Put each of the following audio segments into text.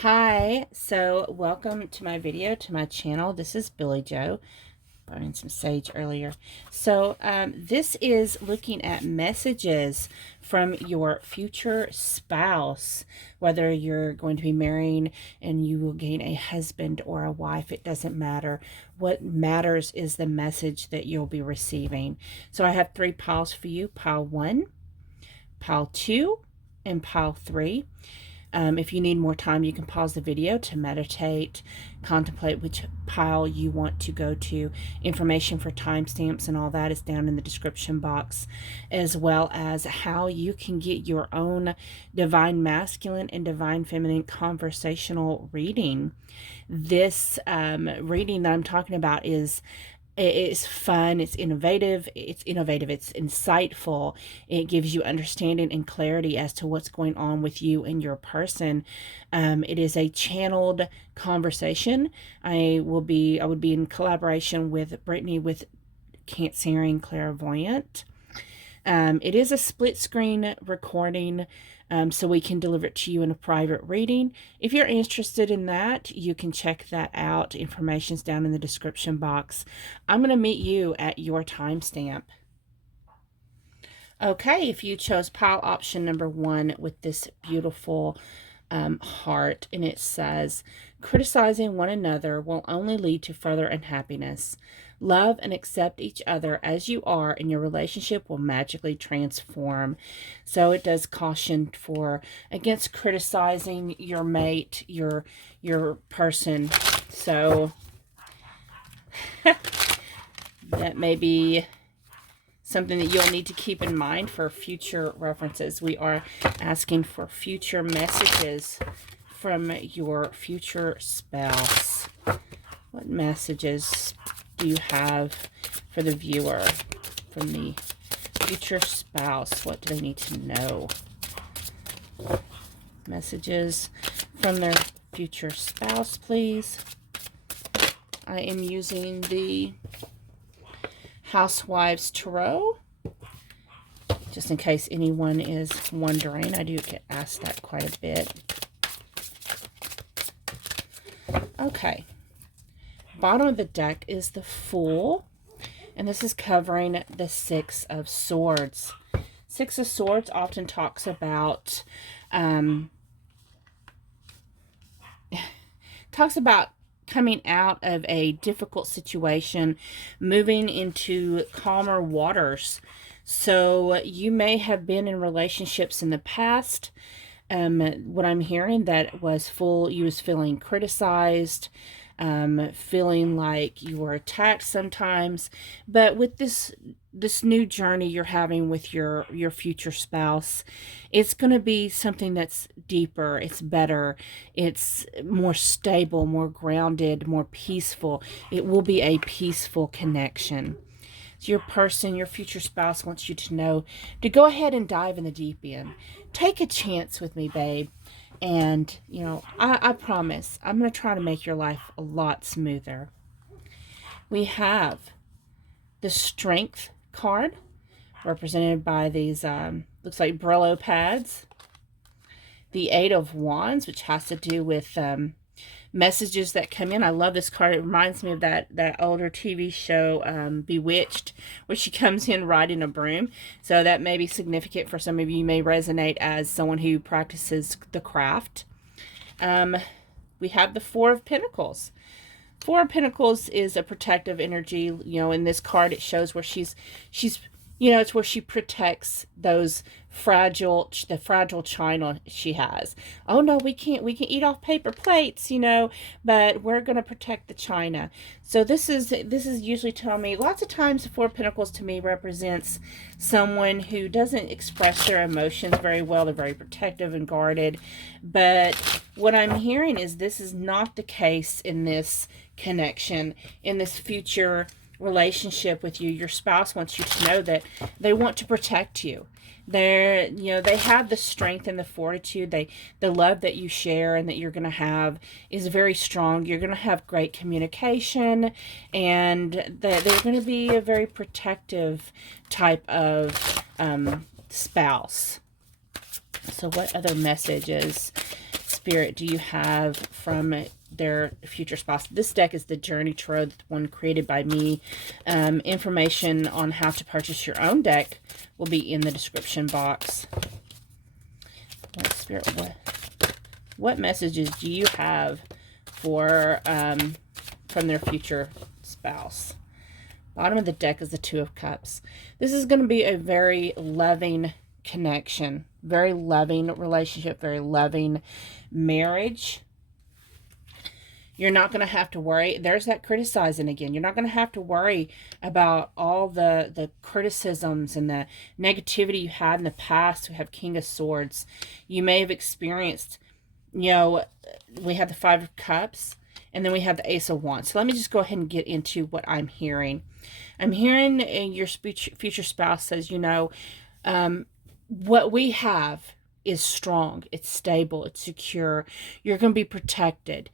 Hi, so welcome to my video, to my channel. This is Billy Joe. Burning some sage earlier. So this is looking at messages from your future spouse, whether you're going to be marrying and you will gain a husband or a wife. It doesn't matter. What matters is the message that you'll be receiving. So I have 3 piles for you: pile 1, pile 2, and pile 3. If you need more time, you can pause the video to meditate, contemplate which pile you want to go to. Information for timestamps and all that is down in the description box, as well as how you can get your own divine masculine and divine feminine conversational reading. This reading that I'm talking about is fun, it's innovative, it's insightful. It gives you understanding and clarity as to what's going on with you and your person. It is a channeled conversation. I would be in collaboration with Brittany with Canceriancerebralclairvoyant. Clairvoyant. It is a split screen recording, so we can deliver it to you in a private reading. If you're interested in that, you can check that out. Information's down in the description box. I'm going to meet you at your timestamp. Okay, if you chose pile option number 1 with this beautiful heart, and it says, criticizing one another will only lead to further unhappiness. Love and accept each other as you are, and your relationship will magically transform. So it does caution against criticizing your mate, your person. So that may be something that you'll need to keep in mind for future references. We are asking for future messages from your future spouse. What messages do you have for the viewer from the future spouse? What do they need to know? Messages from their future spouse, please. I am using the Housewives Tarot, just in case anyone is wondering. I do get asked that quite a bit. Okay. Bottom of the deck is the Fool, and this is covering the 6 of Swords. 6 of Swords often talks about coming out of a difficult situation, moving into calmer waters. So you may have been in relationships in the past. What I'm hearing, that was you was feeling criticized, feeling like you were attacked sometimes. But with this new journey you're having with your future spouse, it's going to be something that's deeper, it's better, it's more stable, more grounded, more peaceful. It will be a peaceful connection. So your person, your future spouse, wants you to know to go ahead and dive in the deep end. Take a chance with me, babe. And, you know, I promise I'm going to try to make your life a lot smoother. We have the Strength card, represented by these, looks like Brillo pads. The 8 of Wands, which has to do with messages that come in. I love this card. It reminds me of that older TV show, Bewitched, where she comes in riding a broom. So that may be significant for some of you. You may resonate as someone who practices the craft. We have the 4 of Pentacles. 4 of Pentacles is a protective energy. You know, in this card, it shows where she's you know, it's where she protects the fragile china she has. Oh no, we can eat off paper plates, you know, but we're going to protect the china. So this is usually telling me, lots of times the 4 of Pentacles to me represents someone who doesn't express their emotions very well. They're very protective and guarded. But what I'm hearing is this is not the case in this connection, in this future relationship with you. Your spouse wants you to know that they want to protect you. They have the strength and the fortitude. The love that you share and that you're going to have is very strong. You're going to have great communication, and they're going to be a very protective type of spouse. So what other messages Spirit, do you have from their future spouse? This deck is the Journey Tarot, the one created by me. Information on how to purchase your own deck will be in the description box. What Spirit, what messages do you have for from their future spouse? Bottom of the deck is the Two of Cups. This is going to be a very loving connection, very loving relationship, very loving marriage. You're not going to have to worry. There's that criticizing again. You're not going to have to worry about all the criticisms and the negativity you had in the past. We have King of Swords. You may have experienced, you know, we have the Five of Cups, and then we have the Ace of Wands. So let me just go ahead and get into what I'm hearing. I'm hearing your future spouse says, you know, what we have is strong, it's stable, it's secure. You're going to be protected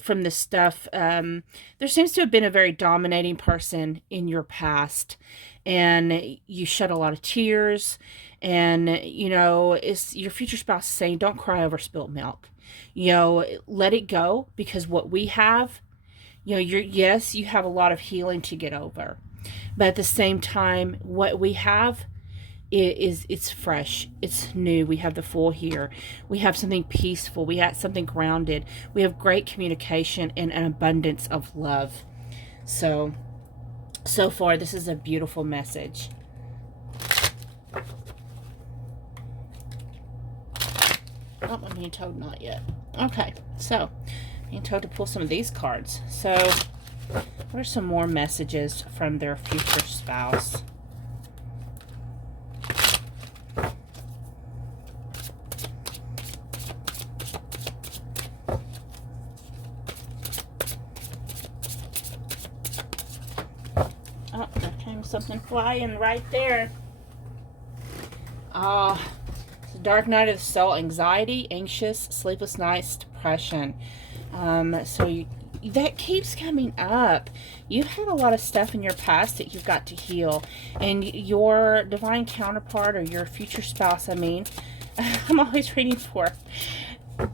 from this stuff. There seems to have been a very dominating person in your past, and you shed a lot of tears, and, you know, it's your future spouse is saying, don't cry over spilt milk. You know, let it go, because what we have, you know, yes, you have a lot of healing to get over, but at the same time, what we have it's fresh, it's new. We have the Fool here. We have something peaceful. We have something grounded. We have great communication and an abundance of love. So far, this is a beautiful message. Oh, I'm being told not yet. Okay, so I'm being told to pull some of these cards. So what are some more messages from their future spouse? Oh, there came something flying right there. It's a dark night of the soul, anxiety, anxious, sleepless nights, depression. That keeps coming up. You've had a lot of stuff in your past that you've got to heal. And your divine counterpart, or your future spouse, I mean, I'm always reading for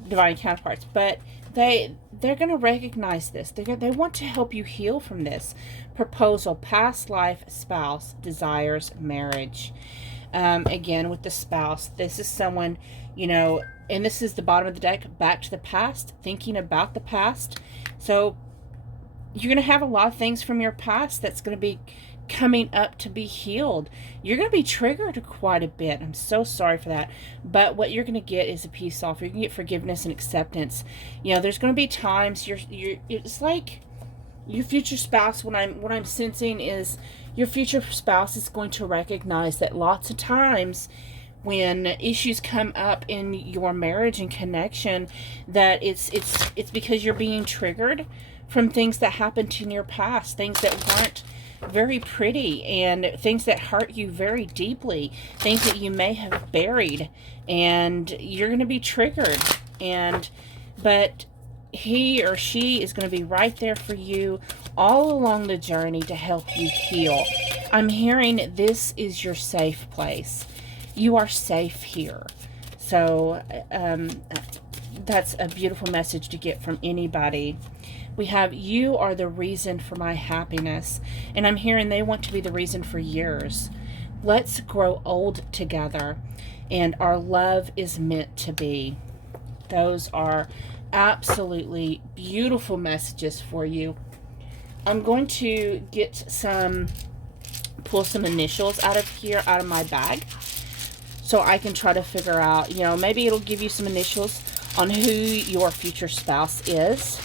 divine counterparts, but they're going to recognize this. They want to help you heal from this. Proposal, past life, spouse, desires, marriage. Again, with the spouse, this is someone, you know, and this is the bottom of the deck, back to the past, thinking about the past. So you're going to have a lot of things from your past that's going to be coming up to be healed. You're going to be triggered quite a bit. I'm so sorry for that. But what you're going to get is a peace offer. You're going to get forgiveness and acceptance. You know, there's going to be times it's like your future spouse, what I'm sensing is your future spouse is going to recognize that lots of times when issues come up in your marriage and connection, that it's because you're being triggered from things that happened in your past, things that weren't very pretty, and things that hurt you very deeply, things that you may have buried, and you're going to be triggered. But he or she is going to be right there for you all along the journey to help you heal. I'm hearing this is your safe place. You are safe here. So that's a beautiful message to get from anybody. We have, you are the reason for my happiness. And I'm hearing they want to be the reason for yours. Let's grow old together. And our love is meant to be. Those are absolutely beautiful messages for you. I'm going to pull some initials out of my bag, so I can try to figure out, you know, maybe it'll give you some initials on who your future spouse is.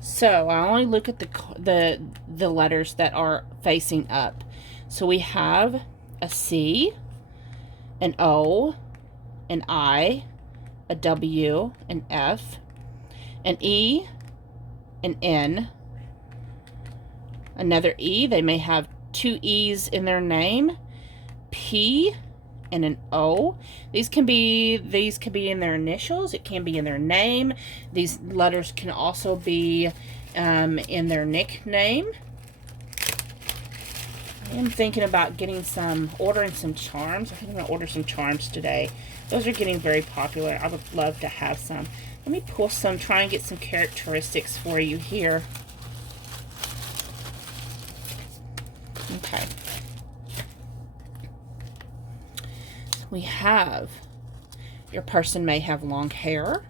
So I only look at the letters that are facing up. So we have a C, an O, an I, a W, an F, an E, an N, another E. They may have two E's in their name, P, and an O. These can be in their initials. It can be in their name. These letters can also be in their nickname. I'm thinking about ordering some charms. I think I'm going to order some charms today. Those are getting very popular. I would love to have some. Let me pull some, try and get some characteristics for you here. Okay. We have, your person may have long hair.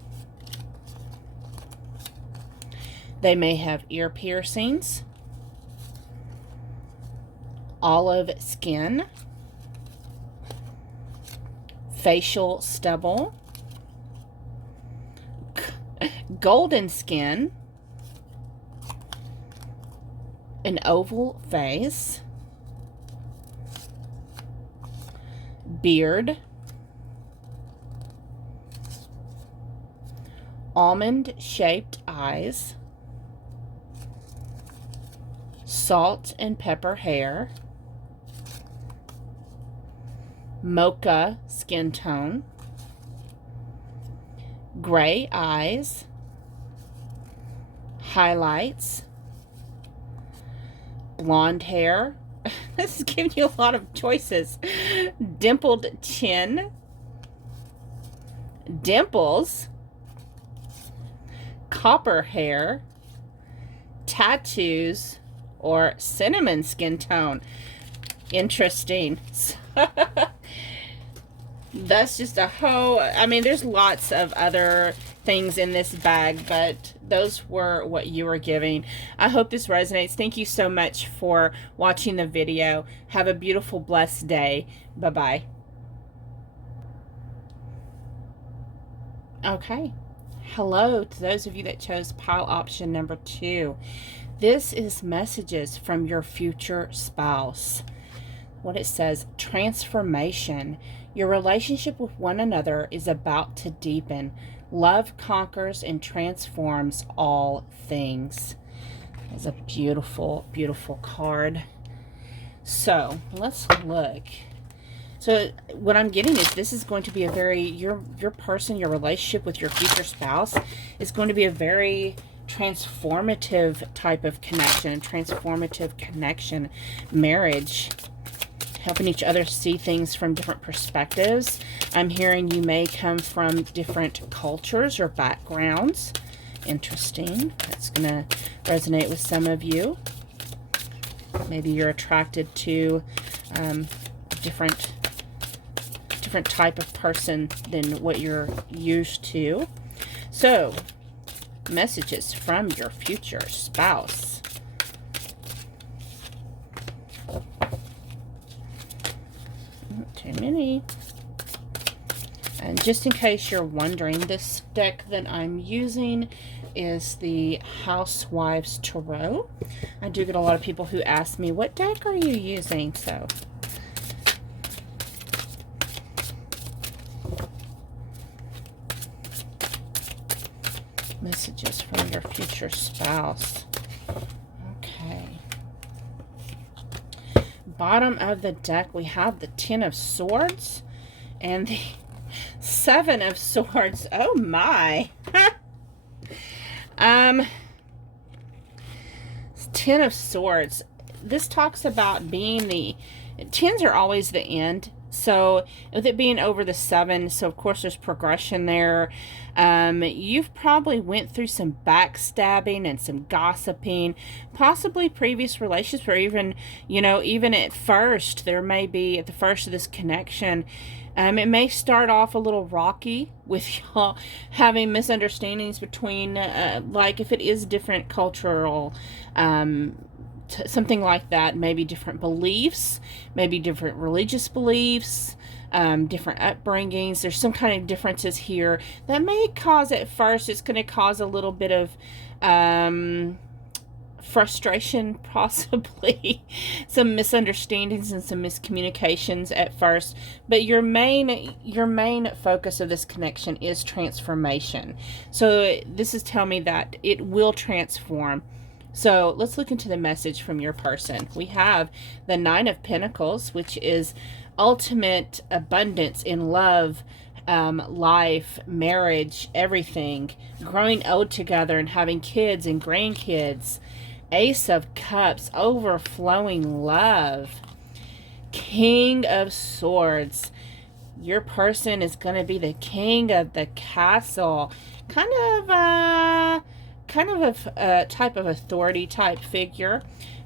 They may have ear piercings. Olive skin. Facial stubble. Golden skin. An oval face. Beard. Almond-shaped eyes. Salt and pepper hair. Mocha skin tone. Gray eyes. Highlights. Blonde hair. This is giving you a lot of choices. Dimpled chin. Dimples. Copper hair. Tattoos. Or cinnamon skin tone. Interesting. That's just a whole, I mean, there's lots of other things in this bag, but those were what you were giving. I hope this resonates. Thank you so much for watching the video. Have a beautiful, blessed day. Bye-bye. Okay. Hello to those of you that chose pile option number 2. This is messages from your future spouse. What it says, transformation. Your relationship with one another is about to deepen. Love conquers and transforms all things. It's a beautiful, beautiful card. So let's look. So what I'm getting is this is going to be a very, your person, your relationship with your future spouse is going to be a very transformative type of connection, transformative connection, marriage, helping each other see things from different perspectives. I'm hearing you may come from different cultures or backgrounds. Interesting. That's going to resonate with some of you. Maybe you're attracted to different type of person than what you're used to. So, messages from your future spouse. Too many. And just in case you're wondering, this deck that I'm using is the Housewives Tarot. I do get a lot of people who ask me, what deck are you using? So, messages from your future spouse. Okay. Bottom of the deck, we have the Ten of Swords and the Seven of Swords. Oh my. Ten of Swords. This talks about being the... Tens are always the end. So, with it being over the 7, so of course there's progression there. You've probably went through some backstabbing and some gossiping, possibly previous relationships, or even, you know, even at first, there may be, at the first of this connection, it may start off a little rocky with y'all having misunderstandings between, like if it is different cultural, something like that, maybe different beliefs, maybe different religious beliefs, different upbringings. There's some kind of differences here that may cause, at first, it's going to cause a little bit of frustration, possibly some misunderstandings and some miscommunications at first. But your main focus of this connection is transformation. So this is telling me that it will transform. So let's look into the message from your person. We have the Nine of Pentacles, which is ultimate abundance in love, life, marriage, everything, growing old together and having kids and grandkids, Ace of Cups, overflowing love. King of Swords. Your person is going to be the king of the castle. Kind of a type of authority type figure.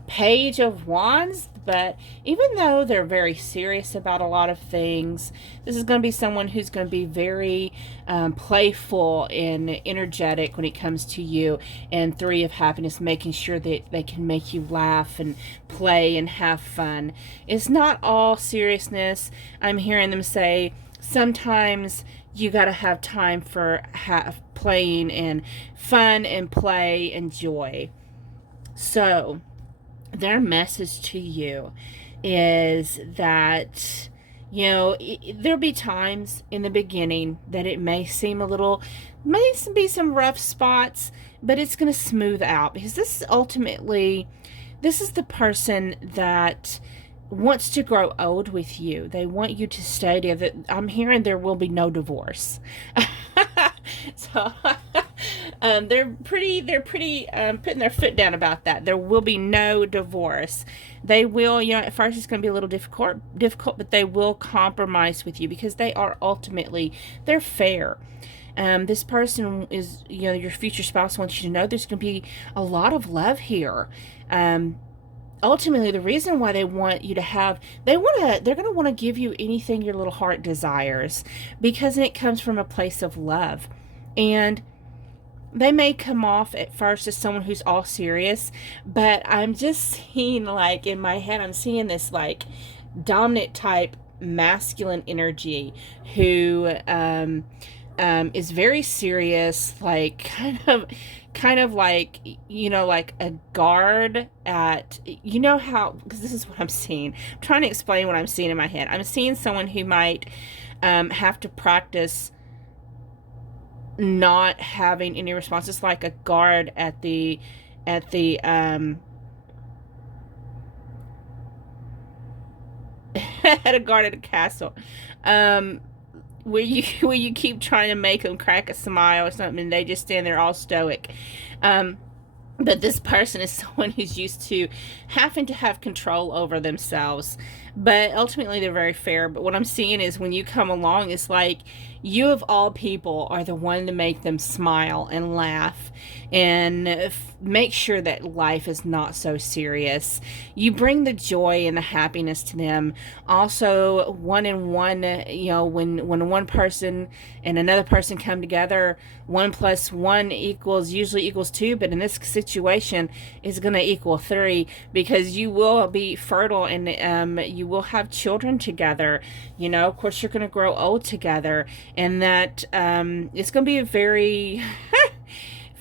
Page of Wands, but even though they're very serious about a lot of things, this is going to be someone who's going to be very playful and energetic when it comes to you. And Three of Happiness, making sure that they can make you laugh and play and have fun. It's not all seriousness. I'm hearing them say sometimes you got to have time for playing and fun and play and joy. So their message to you is that, you know, there'll be times in the beginning that it may seem a little, may be some rough spots, but it's going to smooth out, because this is ultimately, this is the person that wants to grow old with you. They want you to stay together. I'm hearing there will be no divorce. So they're pretty putting their foot down about that. There will be no divorce. They will, you know, at first it's going to be a little difficult, but they will compromise with you, because they are ultimately, they're fair. This person is, you know, your future spouse wants you to know there's going to be a lot of love here. Ultimately, the reason why they want you to have, they're going to want to give you anything your little heart desires, because it comes from a place of love. And they may come off at first as someone who's all serious, but I'm just seeing, like, in my head, I'm seeing this, like, dominant type masculine energy who is very serious, like, kind of like, you know, like a guard at, you know how, because this is what I'm seeing. I'm trying to explain what I'm seeing in my head. I'm seeing someone who might have to practice not having any responses, like a guard at the at a guard at a castle, where you keep trying to make them crack a smile or something, and they just stand there all stoic. But this person is someone who's used to having to have control over themselves. But ultimately, they're very fair. But what I'm seeing is when you come along, it's like you of all people are the one to make them smile and laugh and make sure that life is not so serious. You bring the joy and the happiness to them. Also, one and one, you know, when one person and another person come together, 1 + 1 usually equals 2, but in this situation is going to equal 3, because you will be fertile and you will have children together. You know, of course, you're going to grow old together, and that it's going to be a very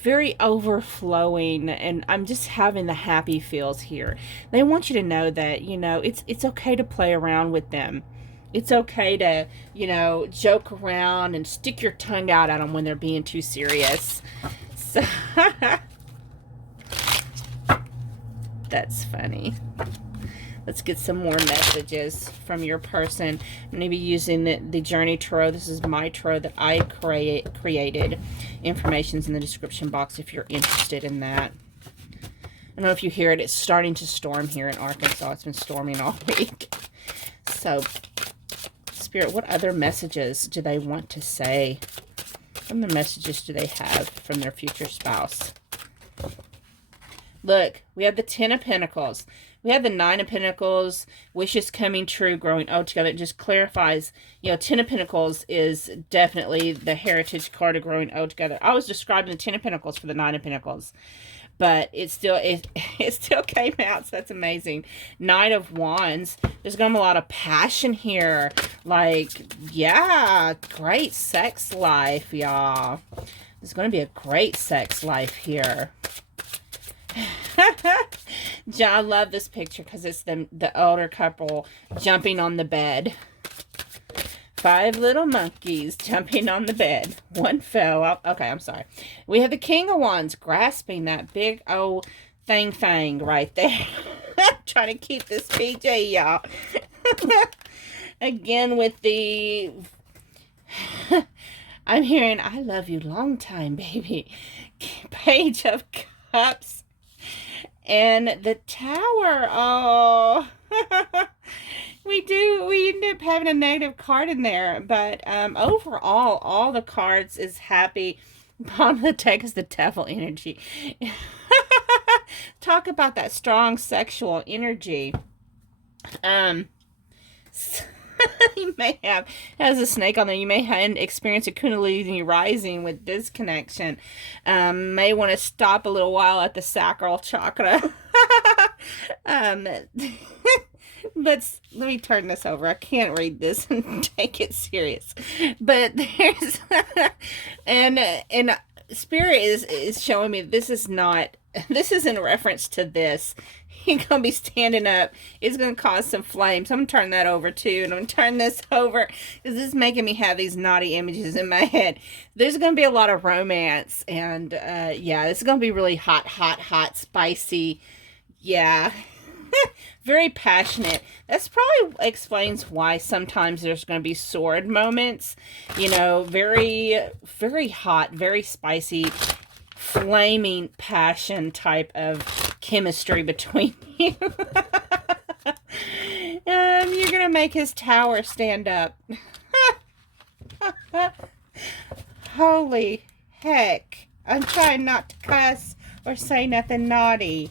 very overflowing, and I'm just having the happy feels here. They want you to know that, you know, it's okay to play around with them. It's okay to, you know, joke around and stick your tongue out at them when they're being too serious. So that's funny. Let's get some more messages from your person. I'm going to be using the Journey Tarot. This is my tarot that I created. Information's in the description box if you're interested in that. I don't know if you hear it. It's starting to storm here in Arkansas. It's been storming all week. So, Spirit, what other messages do they want to say? What other messages do they have from their future spouse? Look, we have the 10 of Pentacles. We have the 9 of Pentacles, wishes coming true, growing old together. It just clarifies, you know, 10 of Pentacles is definitely the heritage card of growing old together. I was describing the 10 of Pentacles for the 9 of Pentacles, but it still came out, so that's amazing. 9 of Wands. There's going to be a lot of passion here. Like, yeah, great sex life, y'all. There's going to be a great sex life here. I love this picture because it's the older couple jumping on the bed. 5 little monkeys jumping on the bed. One fell off. Okay, I'm sorry. We have the King of Wands grasping that big old thing right there. Trying to keep this PJ, y'all. Again with the... I'm hearing, I love you long time, baby. Page of Cups. And the Tower. Oh, we end up having a negative card in there. But overall, all the cards is happy. Bottom of the deck is the Devil energy. Talk about that strong sexual energy. You may have, has a snake on there, you may have experienced a Kundalini rising with this connection. May want to stop a little while at the sacral chakra. Let me turn this over. I can't read this and take it serious. But there's and Spirit is showing me this is in reference to this. He's gonna be standing up. It's gonna cause some flames. I'm gonna turn that over too, and I'm gonna turn this over because this is making me have these naughty images in my head. There's gonna be a lot of romance, and yeah, this is gonna be really hot, spicy. Yeah. Very passionate. That's probably explains why sometimes there's going to be sword moments. You know, very, very hot, very spicy, flaming passion type of chemistry between you. You're going to make his tower stand up. Holy heck. I'm trying not to cuss or say nothing naughty.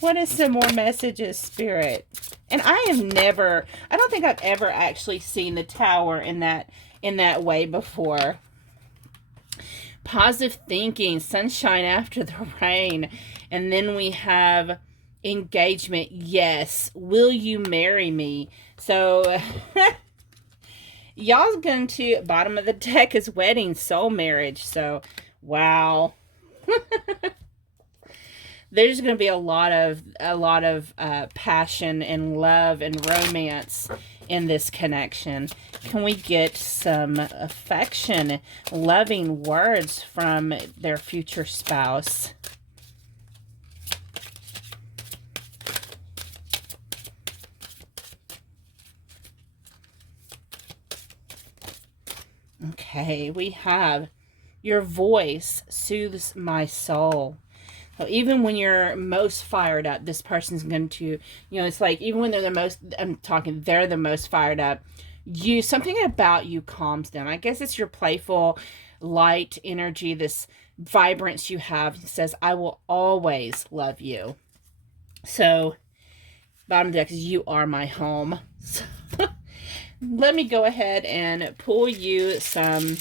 What is some more messages, Spirit? And I don't think I've ever actually seen the Tower in that way before. Positive thinking, sunshine after the rain. And then we have engagement. Yes. Will you marry me? So, y'all's going to, bottom of the deck is wedding, soul marriage. So, wow. There's going to be a lot of passion and love and romance in this connection. Can we get some affection, loving words from their future spouse? Okay, we have your voice soothes my soul. So even when you're most fired up, this person's going to, you know, it's like even when they're the most, they're the most fired up, something about you calms them. I guess it's your playful, light energy, this vibrance you have. It says, I will always love you. So, bottom deck is you are my home. So, let me go ahead and pull you some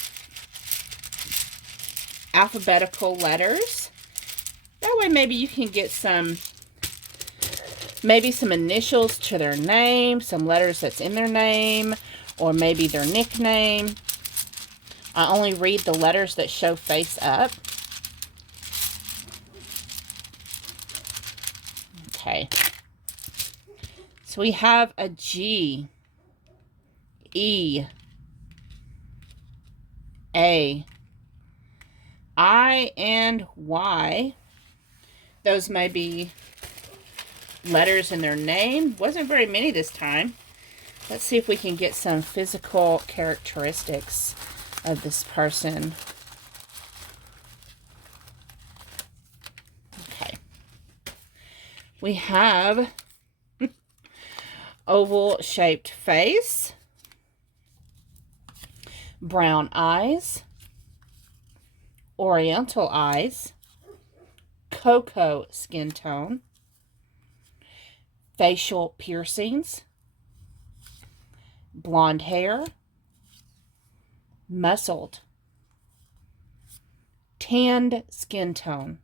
alphabetical letters. That way maybe you can get some initials to their name, some letters that's in their name, or maybe their nickname. I only read the letters that show face up. Okay. So we have a G, E, A, I, and Y. Those may be letters in their name. Wasn't very many this time. Let's see if we can get some physical characteristics of this person. Okay. We have oval-shaped face, brown eyes, oriental eyes, cocoa skin tone, facial piercings, blonde hair, muscled, tanned skin tone,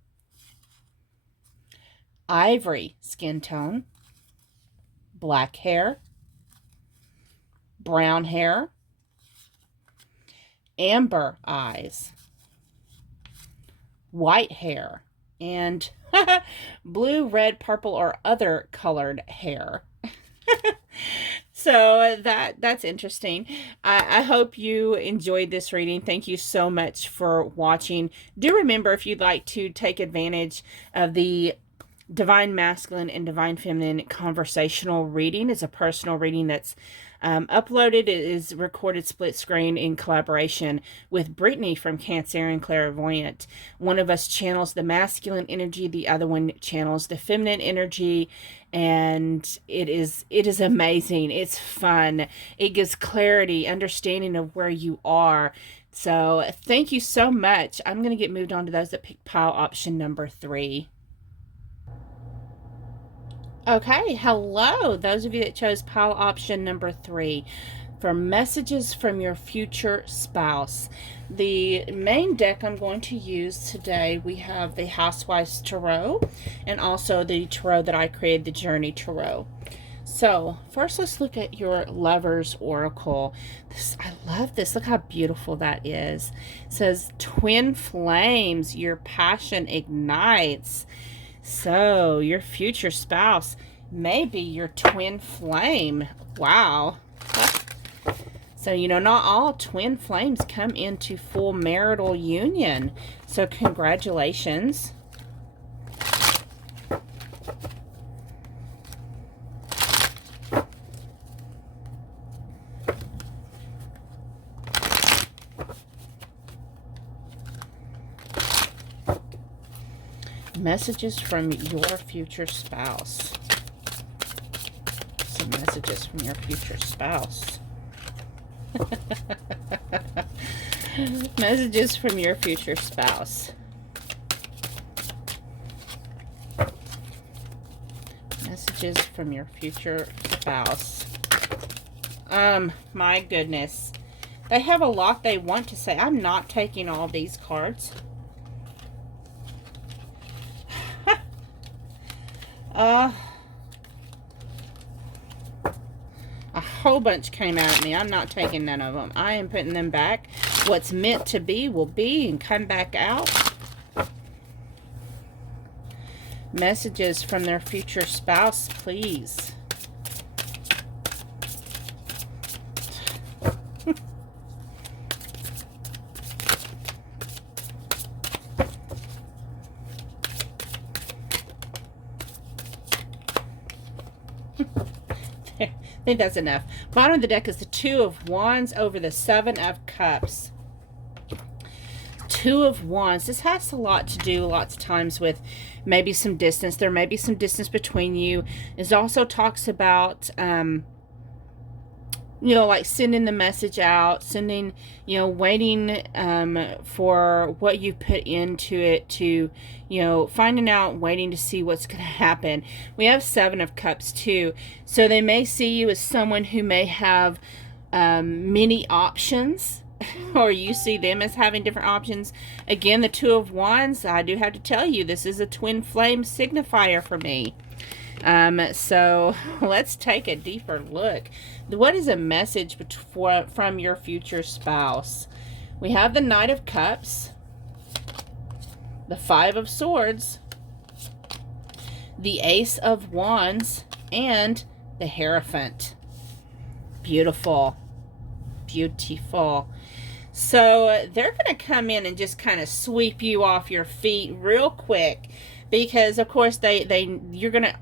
ivory skin tone, black hair, brown hair, amber eyes, white hair, and blue, red, purple, or other colored hair. So that's interesting. I hope you enjoyed this reading. Thank you so much for watching. Do remember, if you'd like to take advantage of the Divine Masculine and Divine Feminine conversational reading, is a personal reading that's Uploaded. It is recorded split screen in collaboration with Brittany from Cancerian Clairvoyant. One of us channels the masculine energy, the other one channels the feminine energy, and it is amazing. It's fun. It gives clarity, understanding of where you are. So thank you so much. I'm going to get moved on to those that pick pile option number 3. Okay, hello, those of you that chose pile option number 3 for messages from your future spouse. The main deck I'm going to use today, we have the Housewife's Tarot and also the tarot that I created, the Journey Tarot. So first, let's look at your Lover's Oracle. I love this. Look how beautiful that is. It says, twin flames, your passion ignites. So your future spouse may be your twin flame. Wow. So, you know, not all twin flames come into full marital union. So congratulations. Messages from your future spouse. Some messages from your future spouse. Messages from your future spouse. Messages from your future spouse. My goodness. They have a lot they want to say. I'm not taking all these cards. A whole bunch came out at me. I'm not taking none of them. I am putting them back. What's meant to be will be and come back out. Messages from their future spouse, please. I think that's enough. Bottom of the deck is the Two of Wands over the Seven of Cups. Two of Wands. This has a lot to do lots of times with maybe some distance. There may be some distance between you. It also talks about, you know, like sending the message out, sending, you know, waiting for what you put into it to, you know, finding out, waiting to see what's going to happen. We have Seven of Cups too. So they may see you as someone who may have many options, or you see them as having different options. Again, the Two of Wands, I do have to tell you, this is a twin flame signifier for me. So let's take a deeper look. What is a message from your future spouse? We have the Knight of Cups, the Five of Swords, the Ace of Wands, and the Hierophant. Beautiful. Beautiful. So they're going to come in and just kind of sweep you off your feet real quick, because of course you're going to,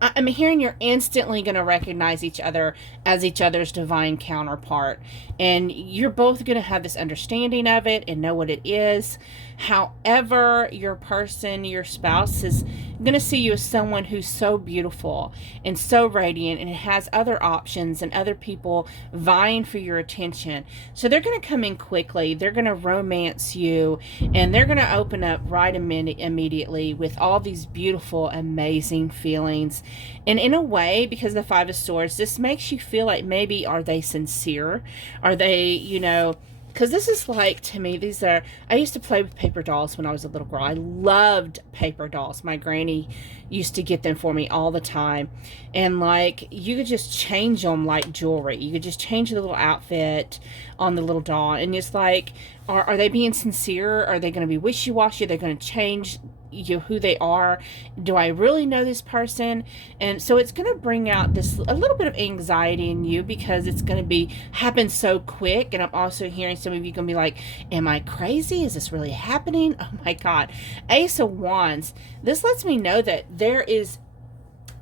I'm hearing you're instantly going to recognize each other as each other's divine counterpart. And you're both going to have this understanding of it and know what it is. However, your person, your spouse, is going to see you as someone who's so beautiful and so radiant and has other options and other people vying for your attention. So they're going to come in quickly. They're going to romance you, and they're going to open up right immediately with all these beautiful, amazing feelings. And in a way, because the Five of Swords, this makes you feel like maybe, are they sincere? Are they, you know, because this is like, to me, these are, I used to play with paper dolls when I was a little girl. I loved paper dolls. My granny used to get them for me all the time. And like, you could just change them like jewelry. You could just change the little outfit on the little doll. And it's like, are they being sincere? Are they going to be wishy-washy? Are they going to change, you know, who they are? Do I really know this person? And so it's going to bring out this a little bit of anxiety in you, because it's going to be happen so quick. And I'm also hearing some of you going to be like, am I crazy? Is this really happening? Oh my God. Ace of Wands. This lets me know that there is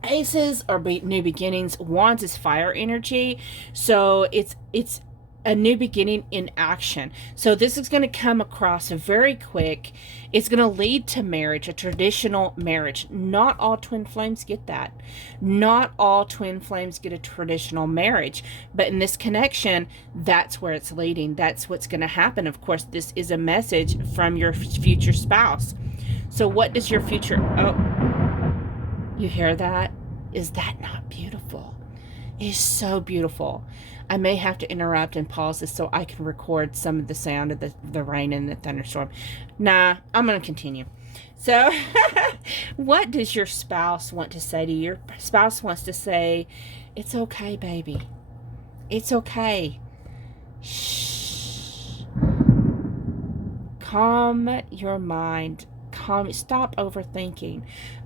Aces are new beginnings. Wands is fire energy. So it's a new beginning in action. So this is going to come across very quick. It's going to lead to marriage, a traditional marriage. Not all twin flames get that. Not all twin flames get a traditional marriage. But in this connection, that's where it's leading. That's what's going to happen. Of course, this is a message from your future spouse. So what does your future... Oh, you hear that? Is that not beautiful? It is so beautiful. I may have to interrupt and pause this so I can record some of the sound of the rain and the thunderstorm. Nah, I'm going to continue. So, what does your spouse want to say to you? Your spouse wants to say, it's okay, baby. It's okay. Shh. Calm your mind. Stop overthinking.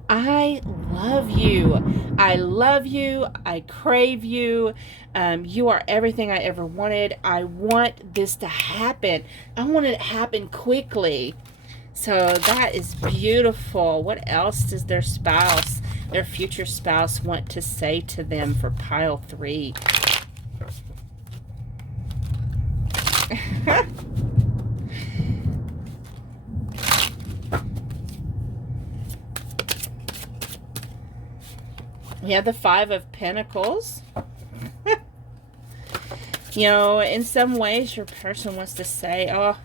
I love you. I love you. I crave you. You are everything I ever wanted. I want this to happen. I want it to happen quickly. So that is beautiful. What else does their spouse, their future spouse, want to say to them for pile 3? We have the 5 of Pentacles. You know, in some ways, your person wants to say, oh,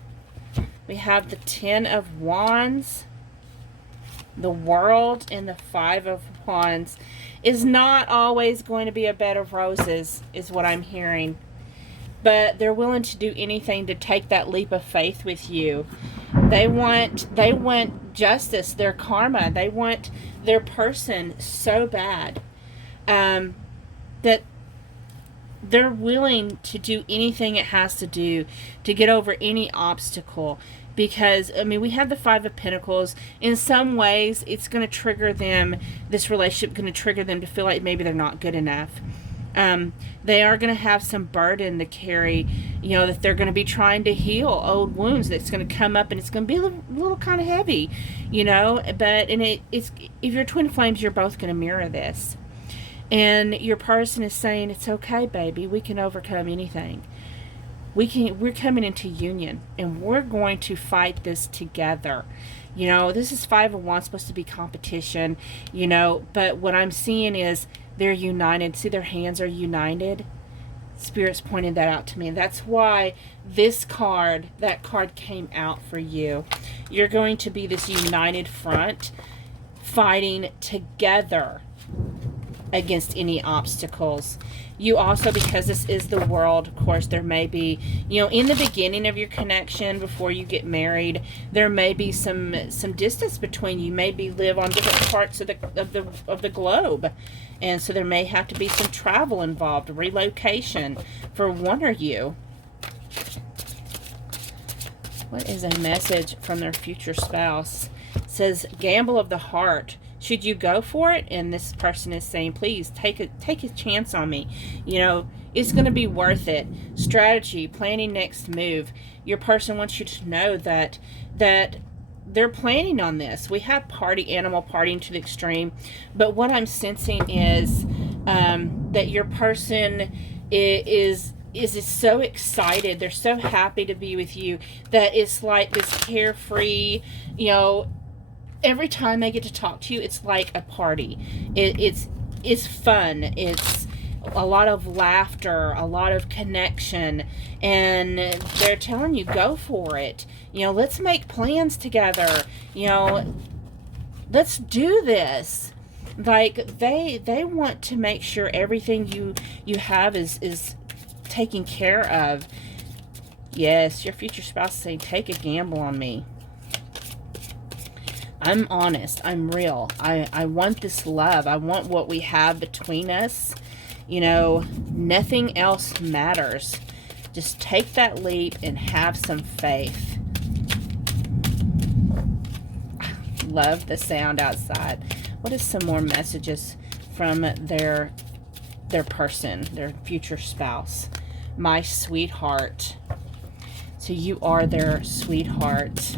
we have the 10 of Wands, the World, and the 5 of Wands. Is not always going to be a bed of roses, is what I'm hearing. But they're willing to do anything to take that leap of faith with you. They want justice, their karma. They want their person so bad that they're willing to do anything it has to do to get over any obstacle. Because, I mean, we have the 5 of Pentacles. In some ways, it's going to trigger them, this relationship going to trigger them to feel like maybe they're not good enough. They are going to have some burden to carry, you know, that they're going to be trying to heal old wounds that's going to come up, and it's going to be a little kind of heavy, you know. But it's if you're twin flames, you're both going to mirror this. And your person is saying, it's okay, baby. We can overcome anything. We're coming into union, and we're going to fight this together. You know, this is 5 of Wands, supposed to be competition, you know, but what I'm seeing is they're united. See, their hands are united. Spirit's pointed that out to me. And that's why this card, that card came out for you. You're going to be this united front, fighting together against any obstacles. You also, because this is the World, of course, there may be, you know, in the beginning of your connection before you get married, there may be some distance between you. Maybe live on different parts of the globe, and so there may have to be some travel involved, relocation for one of you. What is a message from their future spouse? It says, gamble of the heart. Should you go for it? And this person is saying, please take a chance on me. You know, it's going to be worth it. Strategy, planning next move. Your person wants you to know that they're planning on this. We have animal partying to the extreme. But what I'm sensing is that your person is so excited. They're so happy to be with you that it's like this carefree, you know, every time they get to talk to you, it's like a party. It's fun. It's a lot of laughter, a lot of connection, and they're telling you, go for it. You know, let's make plans together. You know, let's do this. Like, they want to make sure everything you have is taken care of. Yes, your future spouse is saying, take a gamble on me. I'm honest. I'm real. I want this love. I want what we have between us. You know, nothing else matters. Just take that leap and have some faith. Love the sound outside. What is some more messages from their person, their future spouse? My sweetheart. So you are their sweetheart.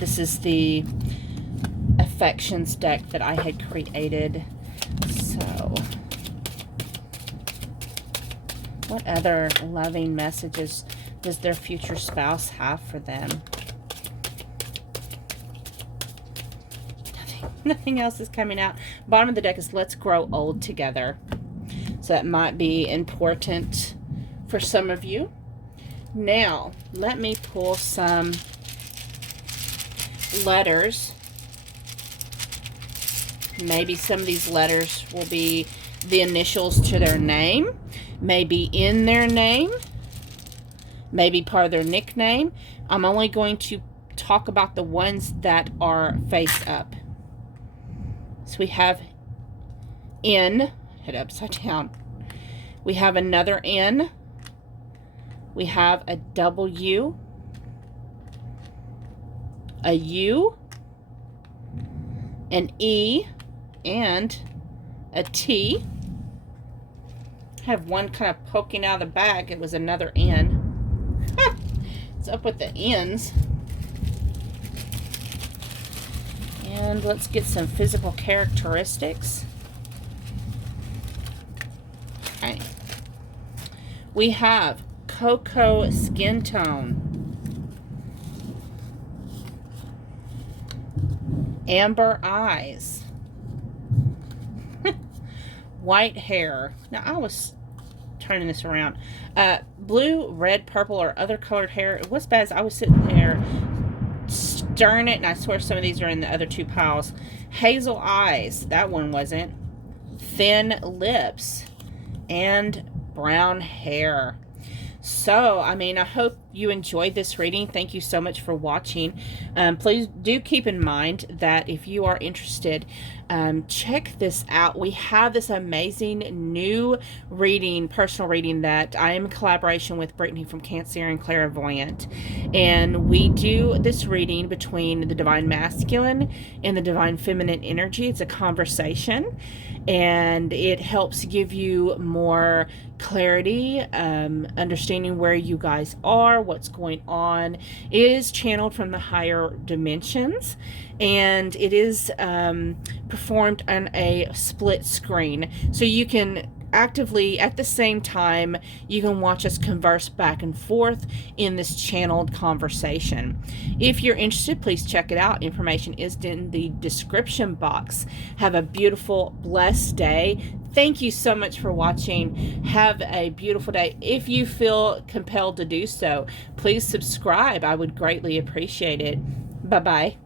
This is the affections deck that I had created. So, what other loving messages does their future spouse have for them? Nothing else is coming out. Bottom of the deck is let's grow old together. So that might be important for some of you. Now, let me pull some letters. Maybe some of these letters will be the initials to their name, maybe in their name, maybe part of their nickname. I'm only going to talk about the ones that are face up. So we have N, head upside down. We have another N. We have a W, a U, an E, and a T. I have one kind of poking out of the bag. It was another N. What's up with the N's? And let's get some physical characteristics. Okay. We have cocoa skin tone, amber eyes, white hair. Now, I was turning this around. Blue, red, purple, or other colored hair. What's bad is I was sitting there stirring it, and I swear some of these are in the other two piles. Hazel eyes. That one wasn't. Thin lips. And brown hair. So, I mean, I hope you enjoyed this reading. Thank you so much for watching. Please do keep in mind that if you are interested, check this out. We have this amazing new reading, personal reading, that I am in collaboration with Brittany from Cancerian Clairvoyant. And we do this reading between the Divine Masculine and the Divine Feminine energy. It's a conversation, and it helps give you more clarity, understanding where you guys are, what's going on. It is channeled from the higher dimensions, and it is performed on a split screen, so you can actively, at the same time, you can watch us converse back and forth in this channeled conversation. If you're interested, please check it out. Information is in the description box. Have a beautiful, blessed day. Thank you so much for watching. Have a beautiful day. If you feel compelled to do so, please subscribe. I would greatly appreciate it. Bye-bye.